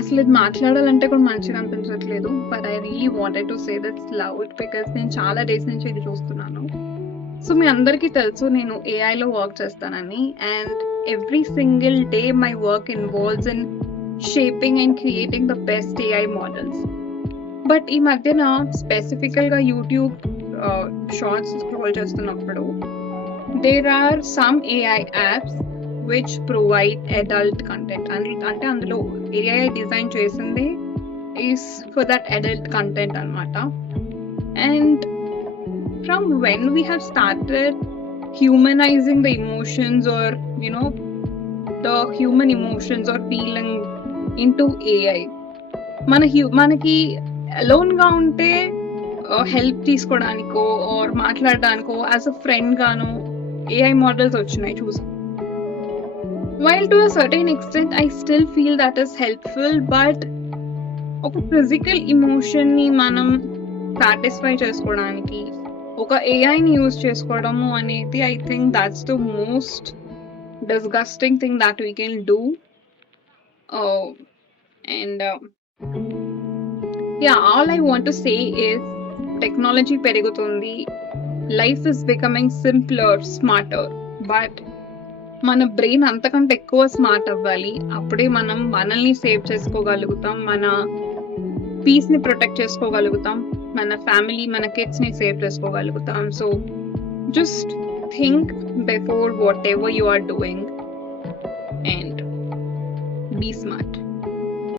అసలు ఇది మాట్లాడాలంటే కూడా మంచిగా అనిపించట్లేదు. But I really wanted to say this loud because నేను చాలా డేస్ నుంచి ఇది చూస్తున్నాను. సో మీ అందరికీ తెలుసు నేను ఏఐలో వర్క్ చేస్తానని. And every single day my work involves in shaping and creating the best AI models. But ఈ మధ్యన స్పెసిఫికల్గా యూట్యూబ్ షార్ట్స్ స్క్రోల్ చేస్తున్నప్పుడు there are some AI apps which provide adult content. అంటే అందులో ఏఐ డిజైన్ చేసింది is for that adult content అనమాట. And from when we have started humanizing the emotions or the human emotions or feeling into AI, మనకి అలోన్గా ఉంటే help తీసుకోవడానికో or మాట్లాడడానికో as a friend గాను ఏఐ మోడల్స్ వచ్చినాయి చూసాం. While to a certain extent I still feel that is helpful, but ఒక physical ఎమోషన్ని మనం సాటిస్ఫై చేసుకోవడానికి ఒక ఏఐని యూజ్ చేసుకోవడము అనేది I think that's the most disgusting thing that we can do. And yeah, all I want to say is technology పెరుగుతుంది, life is becoming simpler, smarter, but మన బ్రెయిన్ అంతకంటే ఎక్కువ స్మార్ట్ అవ్వాలి. అప్పుడే మనం మనల్ని సేవ్ చేసుకోగలుగుతాం, మన పీస్ని ప్రొటెక్ట్ చేసుకోగలుగుతాం, మన ఫ్యామిలీ, మన కిడ్స్ని సేవ్ చేసుకోగలుగుతాం. So just think before whatever you are doing and be smart.